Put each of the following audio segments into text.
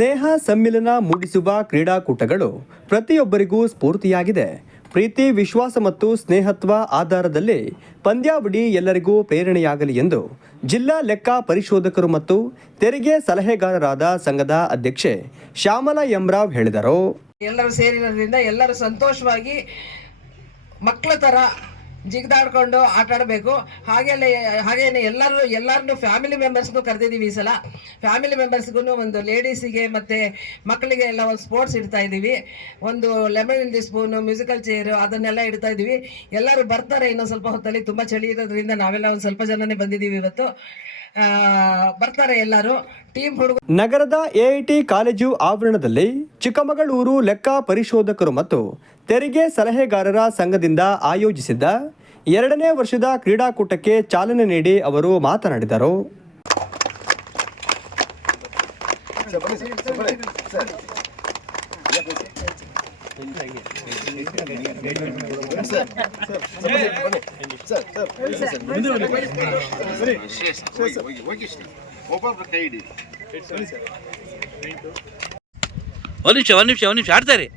ಸ್ನೇಹ ಸಮ್ಮಿಲನ ಮೂಡಿಸುವ ಕ್ರೀಡಾಕೂಟಗಳು ಪ್ರತಿಯೊಬ್ಬರಿಗೂ ಸ್ಫೂರ್ತಿಯಾಗಿದೆ. ಪ್ರೀತಿ, ವಿಶ್ವಾಸ ಮತ್ತು ಸ್ನೇಹತ್ವ ಆಧಾರದಲ್ಲಿ ಪಂದ್ಯಾವಳಿ ಎಲ್ಲರಿಗೂ ಪ್ರೇರಣೆಯಾಗಲಿ ಎಂದು ಜಿಲ್ಲಾ ಲೆಕ್ಕ ಪರಿಶೋಧಕರು ಮತ್ತು ತೆರಿಗೆ ಸಲಹೆಗಾರರಾದ ಸಂಘದ ಅಧ್ಯಕ್ಷೆ ಶ್ಯಾಮಲಾ ಎಂ ರಾವ್ ಹೇಳಿದರು. ಎಲ್ಲರೂ ಸೇರಿರೋದ್ರಿಂದ ಎಲ್ಲರೂ ಸಂತೋಷವಾಗಿ ಮಕ್ಕಳ ತರ ಜಿಗಿದಾಡ್ಕೊಂಡು ಆಟ ಆಡಬೇಕು. ಹಾಗೇನೆ ಎಲ್ಲರನ್ನು ಫ್ಯಾಮಿಲಿ ಮೆಂಬರ್ಸ್ನು ಕರೆದಿದ್ದೀವಿ. ಈ ಸಲ ಫ್ಯಾಮಿಲಿ ಮೆಂಬರ್ಸ್ಗೂ ಒಂದು ಲೇಡೀಸಿಗೆ ಮತ್ತೆ ಮಕ್ಕಳಿಗೆ ಎಲ್ಲ ಒಂದು ಸ್ಪೋರ್ಟ್ಸ್ ಇಡ್ತಾ ಇದ್ದೀವಿ. ಒಂದು lemon in the spoon, musical chair ಅದನ್ನೆಲ್ಲ ಇಡ್ತಾ ಇದ್ದೀವಿ. ಎಲ್ಲರೂ ಬರ್ತಾರೆ ಇನ್ನೊಂದು ಸ್ವಲ್ಪ ಹೊತ್ತಲ್ಲಿ. ತುಂಬ ಚಳಿ ಇರೋದ್ರಿಂದ ನಾವೆಲ್ಲ ಒಂದು ಸ್ವಲ್ಪ ಜನನೇ ಬಂದಿದ್ದೀವಿ ಇವತ್ತು. ಬರ್ತಾರೆ ಎಲ್ಲರೂ ಟೀಮ್ ಹುಡುಗರು. ನಗರದ ಎಐಟಿ ಕಾಲೇಜು ಆವರಣದಲ್ಲಿ ಚಿಕ್ಕಮಗಳೂರು ಲೆಕ್ಕ ಪರಿಶೋಧಕರು ಮತ್ತು ತೆರಿಗೆ ಸಲಹೆಗಾರರ ಸಂಘದಿಂದ ಆಯೋಜಿಸಿದ್ದ 2ನೇ ವರ್ಷದ ಕ್ರೀಡಾಕೂಟಕ್ಕೆ ಚಾಲನೆ ನೀಡಿ ಅವರು ಮಾತನಾಡಿದರು. ಒಂದು ನಿಮಿಷ ಆಡ್ತಾರೆ.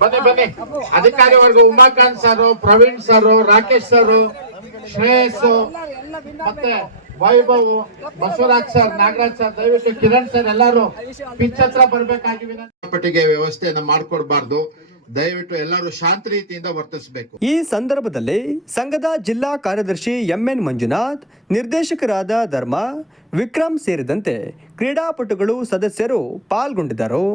ಬನ್ನಿ ಅಧಿಕಾರಿ ವರ್ಗ Umakant sir, Praveen sir, Rakesh sir, Shreyas ಮತ್ತೆ ವೈಭವ್, ಬಸವರಾಜ್ ಸರ್, ನಾಗರಾಜ್ ಸರ್, ದಯವಿಟ್ಟು ಕಿರಣ್ ಸರ್ ಎಲ್ಲರೂ ಪಿಚ್ ಹತ್ರ ಬರ್ಬೇಕಾಗಿ ಪಟ್ಟಿಗೆ ವ್ಯವಸ್ಥೆಯನ್ನ ಮಾಡ್ಕೊಡ್ಬಾರ್ದು. ದಯವಿಟ್ಟು ಎಲ್ಲರೂ ಶಾಂತ ರೀತಿಯಿಂದ ವರ್ತಿಸಬೇಕು. ಈ ಸಂದರ್ಭದಲ್ಲಿ ಸಂಘದ ಜಿಲ್ಲಾ ಕಾರ್ಯದರ್ಶಿ ಎಂಎನ್ ಮಂಜುನಾಥ್, ನಿರ್ದೇಶಕರಾದ ಧರ್ಮ, ವಿಕ್ರಮ್ ಸೇರಿದಂತೆ ಕ್ರೀಡಾಪಟುಗಳು, ಸದಸ್ಯರು ಪಾಲ್ಗೊಂಡಿದ್ದರು.